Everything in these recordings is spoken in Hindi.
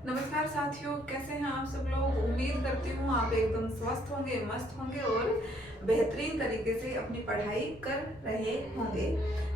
नमस्कार साथियों, कैसे हैं आप सब लोग। उम्मीद करती हूँ आप एकदम स्वस्थ होंगे, मस्त होंगे और बेहतरीन तरीके से अपनी पढ़ाई कर रहे होंगे।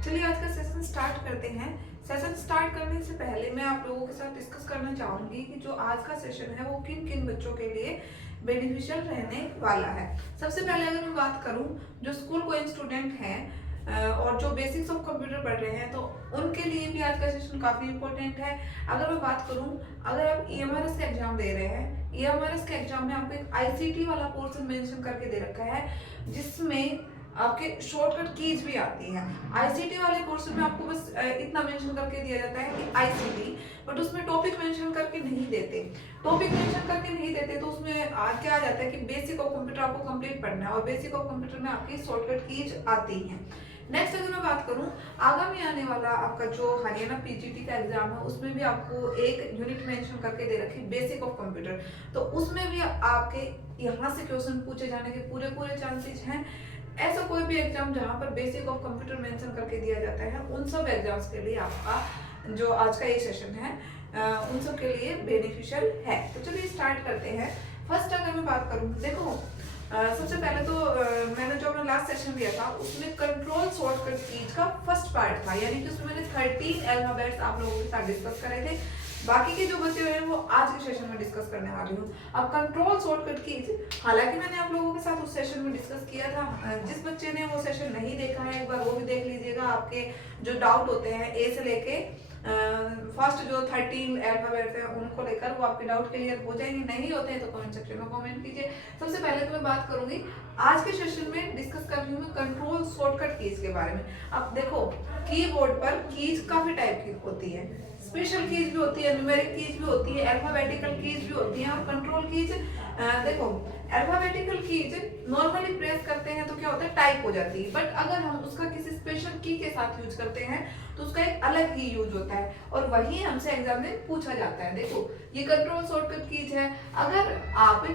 चलिए आज का सेशन स्टार्ट करते हैं। सेशन स्टार्ट करने से पहले मैं आप लोगों के साथ डिस्कस करना चाहूंगी कि जो आज का सेशन है वो किन किन बच्चों के लिए बेनिफिशियल रहने वाला है। सबसे पहले अगर मैं बात करूं जो स्कूल गोइंग स्टूडेंट हैं और जो बेसिक्स ऑफ कंप्यूटर पढ़ रहे हैं तो उनके लिए भी आज का सेशन काफ़ी इंपॉर्टेंट है। अगर मैं बात करूं, अगर आप ईएमआरएस का एग्जाम दे रहे हैं, ईएमआरएस के एग्जाम में आपको एक आईसीटी वाला पोर्शन मेंशन करके दे रखा है जिसमें आपके शॉर्टकट कीज भी आती हैं। आईसीटी वाले पोर्शन में आपको बस इतना मेंशन करके दिया जाता है कि आईसीटी, बट उसमें टॉपिक मेंशन करके नहीं देते। टॉपिक मेंशन करके नहीं देते तो उसमें क्या आ जाता है कि बेसिक ऑफ कंप्यूटर आपको कंप्लीट पढ़ना है और बेसिक ऑफ कंप्यूटर में आपकी शॉर्टकट कीज आती हैं। नेक्स्ट अगर मैं बात करूं, आगामी आने वाला आपका जो हरियाणा पीजीटी का एग्जाम है उसमें भी आपको एक यूनिट मेंशन करके दे रखी बेसिक ऑफ कंप्यूटर, तो उसमें भी आपके यहाँ से क्वेश्चन पूछे जाने के पूरे पूरे चांसेस हैं। ऐसा कोई भी एग्जाम जहाँ पर बेसिक ऑफ कंप्यूटर मेंशन करके दिया जाता है उन सब एग्जाम्स के लिए आपका जो आज का ये सेशन है उन सब के लिए बेनिफिशियल है। तो चलिए स्टार्ट करते हैं। फर्स्ट अगर मैं बात करूँ, देखो सबसे पहले तो मैंने जो अपना लास्ट सेशन दिया था उसमें कंट्रोल शॉर्टकट कीज का फर्स्ट पार्ट था, यानी कि उसमें मैंने 13 अल्फाबेट्स आप लोगों के साथ डिस्कस करे थे। बाकी के जो बचे हुए हैं वो आज के सेशन में डिस्कस करने वाली हूँ। अब कंट्रोल शॉर्टकट कीज, हालांकि मैंने आप लोगों के साथ उस सेशन में डिस्कस किया था, जिस बच्चे ने वो सेशन नहीं देखा है एक बार वो भी देख लीजिएगा। आपके जो डाउट होते हैं ए से लेके फर्स्ट जो 13 अल्फाबेट है उनको लेकर वो आपके डाउट क्लियर हो जाएंगे, नहीं होते हैं तो कमेंट सेक्शन में कमेंट कीजिए। सबसे पहले तो मैं बात करूंगी आज के सेशन में डिस्कस कर रही हूँ कंट्रोल शॉर्टकट कीज के बारे में। अब देखो कीबोर्ड पर कीज काफी टाइप की होती है, स्पेशल कीज भी होती है, न्यूमेरिक कीज भी होती है, अल्फाबेटिकल कीज भी होती है और कंट्रोल कीज देखो अल्फाबेटिकल कीज नॉर्मली प्रेस करते हैं तो क्या होता है टाइप हो जाती है, बट अगर हम उसका किसी स्पेशल की के साथ यूज करते हैं तो उसका एक अलग ही यूज होता है और वही हमसे एग्जाम में पूछा जाता है। देखो ये कंट्रोल शॉर्टकट कीज है। अगर आप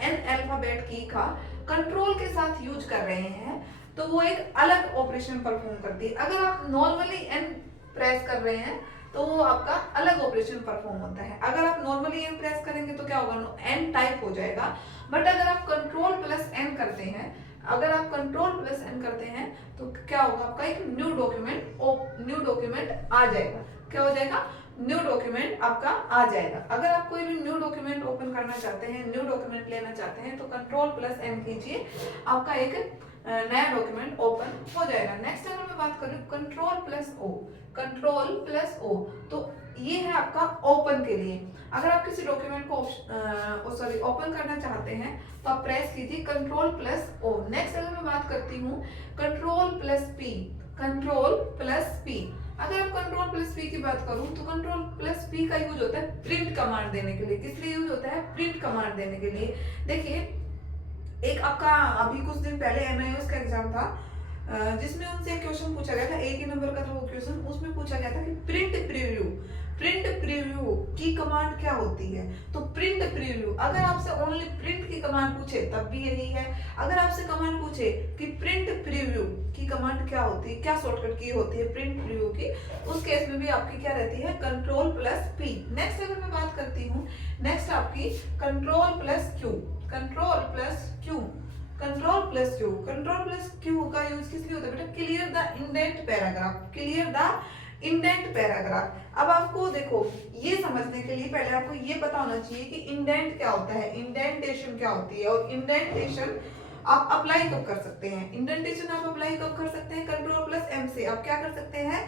एन अल्फाबेट की का कंट्रोल के साथ यूज कर रहे हैं तो वो एक अलग ऑपरेशन परफॉर्म करती है। अगर आप नॉर्मली एन प्रेस कर रहे हैं तो वो आपका अलग ऑपरेशन परफॉर्म होता है। अगर आप नॉर्मली एन प्रेस करेंगे तो क्या होगा, एन टाइप हो जाएगा। बट अगर आप कंट्रोल प्लस एन करते हैं, अगर आप कंट्रोल प्लस एन करते हैं तो क्या होगा, आपका एक न्यू डॉक्यूमेंट आ जाएगा। क्या हो जाएगा, न्यू डॉक्यूमेंट आपका आ जाएगा। अगर आप कोई भी न्यू डॉक्यूमेंट ओपन करना चाहते हैं, न्यू डॉक्यूमेंट लेना चाहते हैं तो कंट्रोल प्लस एन कीजिए, आपका एक नया डॉक्यूमेंट ओपन हो जाएगा। नेक्स्ट अगर मैं बात करूं कंट्रोल प्लस ओ, तो ये है आपका ओपन के लिए। अगर आप किसी डॉक्यूमेंट को ओपन करना चाहते हैं तो आप प्रेस कीजिए कंट्रोल प्लस ओ। नेक्स्ट अगर मैं बात करती हूँ कंट्रोल प्लस पी, अगर आप कंट्रोल प्लस पी की बात करूं तो कंट्रोल प्लस पी का यूज होता है प्रिंट कमांड देने के लिए। किस लिए यूज होता है, प्रिंट कमांड देने के लिए। देखिए एक आपका अभी कुछ दिन पहले एनआईओएस का एग्जाम था जिसमें उनसे एक क्वेश्चन पूछा गया था, एक ही नंबर का था वो क्वेश्चन। उसमें पूछा गया था कि प्रिंट प्रीव्यू की कमांड क्या होती है। तो प्रिंट प्रीव्यू, अगर आपसे ओनली प्रिंट की कमांड पूछे तब भी यही है। अगर आपसे कमांड पूछे कि प्रिंट प्रीव्यू की कमांड क्या होती है, क्या शॉर्टकट की होती है प्रिंट प्रीव्यू की, उस केस में भी आपकी क्या रहती है कंट्रोल प्लस पी। नेक्स्ट अगर मैं बात करती हूँ, नेक्स्ट आपकी कंट्रोल प्लस क्यू का यूज किस लिए होता है बेटा, क्लियर द इंडेंट पैराग्राफ। अब आपको देखो ये समझने के लिए पहले आपको ये पता होना चाहिए कि इंडेंट क्या होता है, इंडेंटेशन क्या होती है और इंडेंटेशन आप अप्लाई कब कर सकते हैं। इंडेंटेशन आप अप्लाई कब कर सकते हैं, कंट्रोल प्लस एम से आप क्या कर सकते हैं,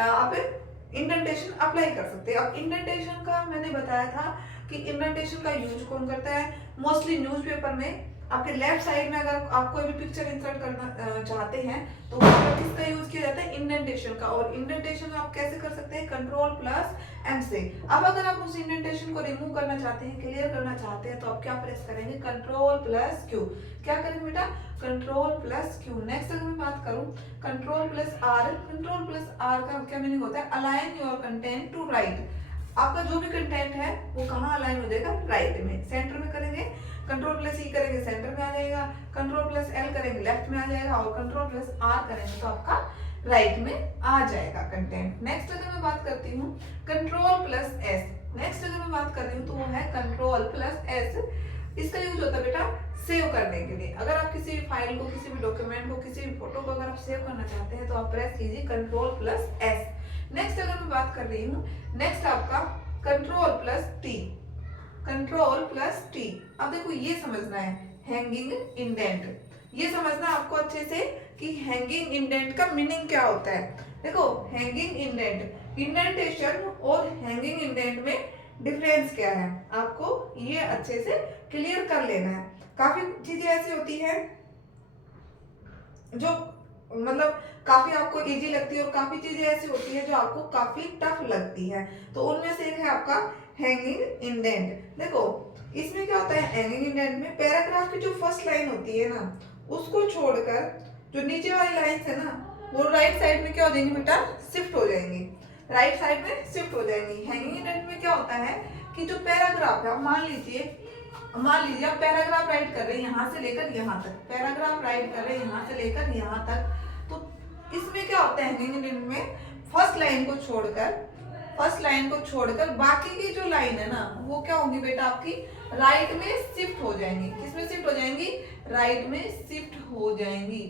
आप इंडेंटेशन अप्लाई कर सकते हैं। अब इंडेंटेशन का मैंने बताया था कि इंडेंटेशन का यूज कौन करता है, मोस्टली न्यूज़पेपर में आपके लेफ्ट साइड में अगर आप कोई भी पिक्चर इंसर्ट करना चाहते हैं तो वहां पर किसका यूज किया जाता है, इंडेंटेशन का। और इंडेंटेशन आप कैसे कर सकते हैं, कंट्रोल प्लस एम से। अब अगर आप उस इंडेंटेशन को रिमूव करना चाहते हैं, क्लियर करना चाहते हैं तो आप क्या प्रेस करेंगे, कंट्रोल प्लस क्यू। क्या करेंगे बेटा, कंट्रोल प्लस क्यू। नेक्स्ट अगर मैं बात करूं कंट्रोल प्लस आर का क्या मीनिंग होता है, align your content to right. आपका जो भी कंटेंट है वो कहाँ अलाइन हो जाएगा, राइट में, सेंटर में करेंगे। कंट्रोल प्लस ई करेंगे सेंटर में आ जाएगा, कंट्रोल प्लस एल करेंगे लेफ्ट में आ जाएगा और कंट्रोल प्लस आर करेंगे तो आपका राइट में आ जाएगा कंटेंट। नेक्स्ट अगर मैं बात करती हूँ कंट्रोल प्लस एस, नेक्स्ट अगर मैं बात कर रही हूँ तो वो है कंट्रोल प्लस एस। इसका यूज होता है बेटा सेव करने के लिए। अगर आप किसी भी फाइल को, किसी भी डॉक्यूमेंट को, किसी भी फोटो को अगर आप सेव करना चाहते हैं तो आप प्रेस कीजिए कंट्रोल प्लस एस। नेक्स्ट अगर मैं बात कर रही हूँ, नेक्स्ट आपका control plus T. Control plus T, अब देखो ये समझना है हैंगिंग इंडेंट। ये समझना आपको अच्छे से कि हैंगिंग इंडेंट का मीनिंग क्या होता है। देखो हैंगिंग इंडेंट, इंडेंटेशन और हैंगिंग इंडेंट में डिफरेंस क्या है, आपको ये अच्छे से क्लियर कर लेना है। काफी चीजें ऐसी होती है जो मतलब काफी आपको इजी लगती है और काफी चीजें ऐसी होती है जो आपको काफी टफ लगती है। तो उनमें से एक है आपका हैंगिंग इंडेंट। देखो इसमें क्या होता है, हैंगिंग इंडेंट में पैराग्राफ की जो फर्स्ट लाइन होती है ना, उसको छोड़कर जो नीचे वाली लाइन है ना, वो राइट साइड में क्या हो जाएंगी बेटा, शिफ्ट हो जाएंगी, राइट साइड में शिफ्ट हो जाएंगी। हैंगिंग इंडेंट में क्या होता है कि जो पैराग्राफ है, मान लीजिए आप पैराग्राफ राइट कर रहे हैं यहाँ से लेकर यहाँ तक, पैराग्राफ राइट कर रहे हैं यहाँ से लेकर यहाँ तक। तो इसमें क्या होता है हैंगिंग इंडेंट में, फर्स्ट लाइन को छोड़कर बाकी की जो लाइन है ना, वो क्या होंगी बेटा आपकी राइट में शिफ्ट हो जाएंगी। किसमें शिफ्ट हो जाएंगी, राइट में शिफ्ट हो जाएंगी।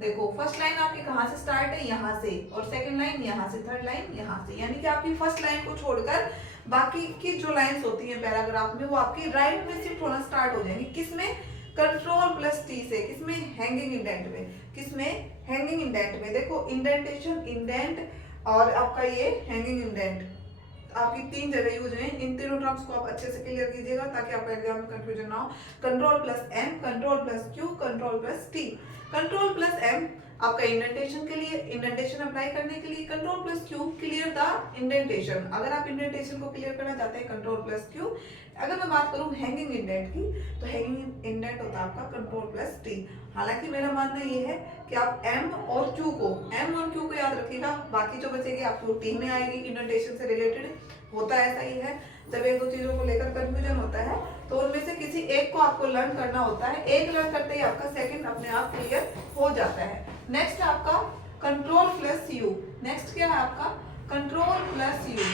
देखो फर्स्ट लाइन आपकी कहाँ से स्टार्ट है, यहाँ से, और सेकंड लाइन यहाँ से, थर्ड लाइन यहाँ से, यानी कि आपकी फर्स्ट लाइन को छोड़कर बाकी की जो लाइंस होती हैं पैराग्राफ में, वो आपकी राइट में शिफ्ट होना स्टार्ट हो जाएंगी। किसमें, कंट्रोल प्लस टी से। किसमें, हैंगिंग इंडेंट में। किसमें, हैंगिंग इंडेंट में। देखो इंडेंटेशन, इंडेंट और आपका ये हैंगिंग इंडेंट आपकी तीन जगह यूज है। इन तीनों टर्म्स को आप अच्छे से क्लियर कीजिएगा ताकि आपका एग्जाम में कंफ्यूजन ना हो। Control plus M, control plus Q, control plus T. Control plus M आपका इंडेंटेशन के लिए, इंडेंटेशन अप्लाई करने के लिए। Control plus Q, clear the indentation. अगर आप इंडेंटेशन को क्लियर करना चाहते हैं, कंट्रोल प्लस क्यू। अगर मैं बात करूं हैंगिंग इंडेंट की, तो हैंगिंग इंडेंट होता है आपका कंट्रोल प्लस टी। हालांकि मेरा मानना ये है कि आप एम और क्यू को, एम और क्यू को याद रखिएगा, बाकी जो बचेगी आपको टी में आएगी। इंडेंटेशन से रिलेटेड होता ऐसा ही है, जब एक दो चीजों को लेकर कंफ्यूजन होता है तो उनमें से किसी एक को आपको लर्न करना होता है। एक लर्न करते ही आपका सेकंड अपने आप क्लियर हो जाता है। नेक्स्ट आपका कंट्रोल प्लस यू। नेक्स्ट क्या है आपका, control plus you.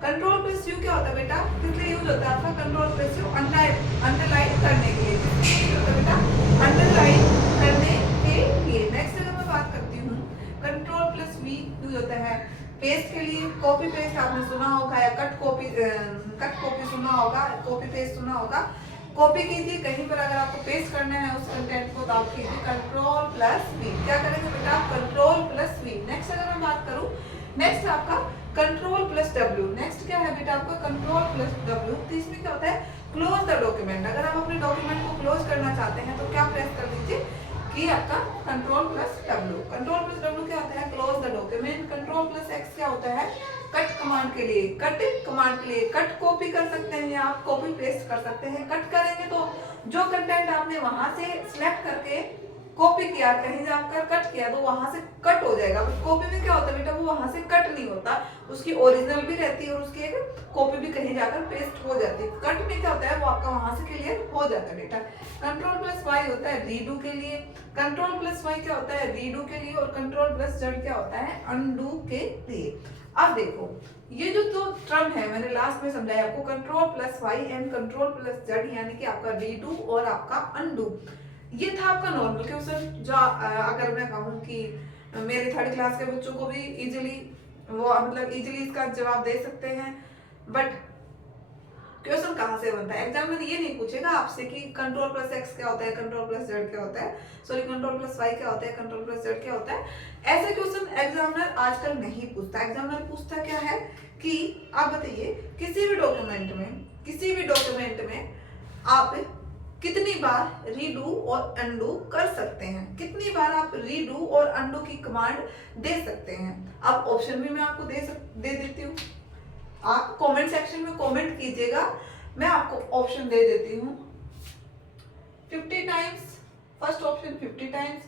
Control plus you क्या होता है बेटा, किस लिए यूज होता है आपका कंट्रोल प्लस यू, अंडरलाइन करने के लिए। बेटा अंडरलाइन करने के लिए। नेक्स्ट अगर मैं बात करती हूँ, कंट्रोल प्लस वी यूज होता है पेस्ट के लिए। कॉपी पेस्ट आपने सुना होगा, या कट कॉपी सुना होगा, कॉपी पेस्ट सुना होगा। कॉपी कीजिए कहीं पर, अगर आपको पेस्ट करना है उस कंटेंट को तो आप कीजिए कंट्रोल प्लस वी। क्या करेंगे बेटा, कंट्रोल प्लस वी। नेक्स्ट अगर मैं बात करूं, नेक्स्ट आपका कंट्रोल प्लस डब्ल्यू। नेक्स्ट क्या है बेटा आपका, कंट्रोल प्लस डब्ल्यू। तो इसमें क्या होता है, क्लोज द डॉक्यूमेंट। अगर आप अपने डॉक्यूमेंट को क्लोज करना चाहते हैं तो क्या प्रेस कर दीजिए कि आपका control plus W. Control plus W क्या होता है, close the document. Control plus x क्या होता है, कट कमांड के लिए। कट कमांड के लिए कट कॉपी कर सकते हैं या आप कॉपी पेस्ट कर सकते हैं। कट करेंगे तो जो कंटेंट आपने वहां से सिलेक्ट करके कॉपी किया, कहीं जाकर कट किया तो वहां से कट हो जाएगा। कॉपी में क्या होता है बेटा, वो वहां से कट नहीं होता, उसकी ओरिजिनल भी रहती है और उसकी एक कॉपी भी कहीं जाकर पेस्ट हो जाती है। कट में क्या होता है, वो आपका वहां से क्लियर हो जाता है बेटा। कंट्रोल प्लस वाई होता है रीडू के लिए। कंट्रोल प्लस वाई क्या होता है, रीडू के लिए। और कंट्रोल प्लस जेड क्या होता है, अनडू के लिए। अब देखो ये जो दो टर्म है मैंने लास्ट में समझाया आपको, control plus Y and control plus Z, यानी कि आपका रीडू और आपका अनडू। ये था आपका नॉर्मल क्वेश्चन, जो अगर मैं कहूँ कि मेरे थर्ड क्लास के बच्चों को भी इजीली इसका जवाब दे सकते हैं। बट क्वेश्चन कहाँ से बनता है, एग्जाम में ये नहीं पूछेगा आपसे कि कंट्रोल प्लस एक्स क्या होता है, कंट्रोल प्लस जेड क्या होता है, सॉरी कंट्रोल प्लस वाई क्या होता है, कंट्रोल प्लस जेड क्या होता है। ऐसे क्वेश्चन एग्जामिनर आजकल नहीं पूछता। एग्जामिनर पूछता क्या है कि आप बताइए किसी भी डॉक्यूमेंट में आप कितनी बार रीडू और अनडू कर सकते हैं, कितनी बार आप रीडू और अनडू की कमांड दे सकते हैं। आप ऑप्शन भी मैं आपको दे देती हूँ, आप कमेंट सेक्शन में कमेंट कीजिएगा, मैं आपको ऑप्शन दे देती हूँ। 50 times, first option 50 times,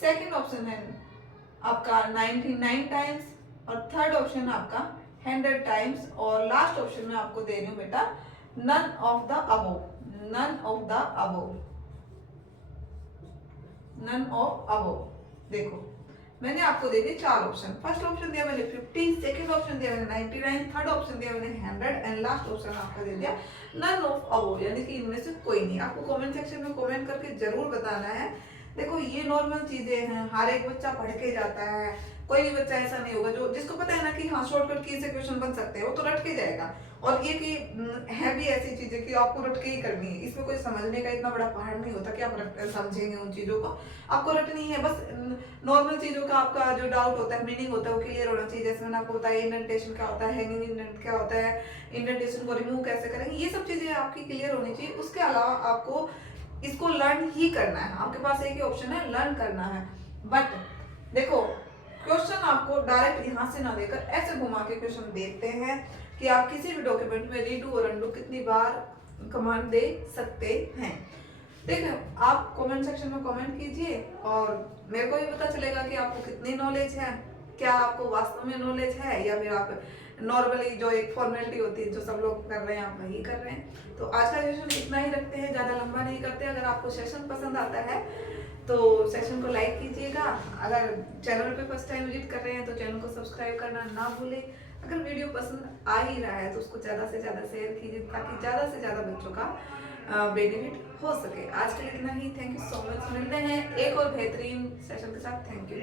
second option है आपका 99 टाइम्स, और थर्ड ऑप्शन आपका 100 टाइम्स, और लास्ट ऑप्शन में आपको दे रही हूँ बेटा none of the above. None of the above, none of above. देखो मैंने आपको दे दिए 4 ऑप्शन। फर्स्ट ऑप्शन दिया मैंने 50, सेकंड ऑप्शन दिया मैंने 99, थर्ड ऑप्शन दिया मैंने 100 एंड लास्ट ऑप्शन आपका दे दिया नन ऑफ अबोव, यानी कि इनमें से कोई नहीं। आपको कमेंट सेक्शन में कमेंट करके जरूर बताना है। देखो ये नॉर्मल चीजें हैं, हर एक बच्चा पढ़ के जाता है, कोई भी बच्चा ऐसा नहीं होगा जो जिसको पता है ना कि हाँ शॉर्टकट की से क्वेश्चन बन सकते हैं, वो तो रट के जाएगा। और ये कि है भी ऐसी चीजें कि आपको रट के ही करनी है, इसमें कोई समझने का इतना बड़ा पहाड़ नहीं होता कि आप समझेंगे उन चीजों को, आपको रटनी है बस। नॉर्मल चीजों का आपका जो डाउट होता है, मीनिंग होता है, वो क्लियर होना चाहिए। जैसे मैंने आपको बताया इंडेंटेशन क्या होता है, हैंगिंग इंडेंट क्या होता है, इंडेंटेशन को रिमूव कैसे करेंगे, ये सब चीजें आपकी क्लियर होनी चाहिए। उसके अलावा आपको इसको लर्न ही करना है, आपके पास एक ही ऑप्शन है, लर्न करना है। बट देखो क्वेश्चन आपको डायरेक्ट यहाँ से ना देकर ऐसे घुमा के क्वेश्चन देते हैं कि आप किसी भी डॉक्यूमेंट में रीडू और अंडू कितनी बार कमांड दे सकते हैं। देखो आप कमेंट सेक्शन में कमेंट कीजिए और मेरे को भी पता चलेगा कि आपको कितनी नॉलेज है, क्या आपको वास्तव में नॉलेज है या फिर आप नॉर्मली जो एक फॉर्मेलिटी होती है जो सब लोग कर रहे हैं आप वही कर रहे हैं। तो आज का सेशन इतना ही रखते हैं, ज़्यादा लंबा नहीं करते। अगर आपको सेशन पसंद आता है तो सेशन को लाइक कीजिएगा। अगर चैनल पे फर्स्ट टाइम विजिट कर रहे हैं तो चैनल को सब्सक्राइब करना ना भूलें। अगर वीडियो पसंद आ ही रहा है तो उसको ज़्यादा से ज़्यादा शेयर कीजिए ताकि ज़्यादा से ज़्यादा बच्चों का बेनिफिट हो सके। आज के लिए इतना ही। Thank you so much. मिलते हैं एक और बेहतरीन सेशन के साथ। Thank you.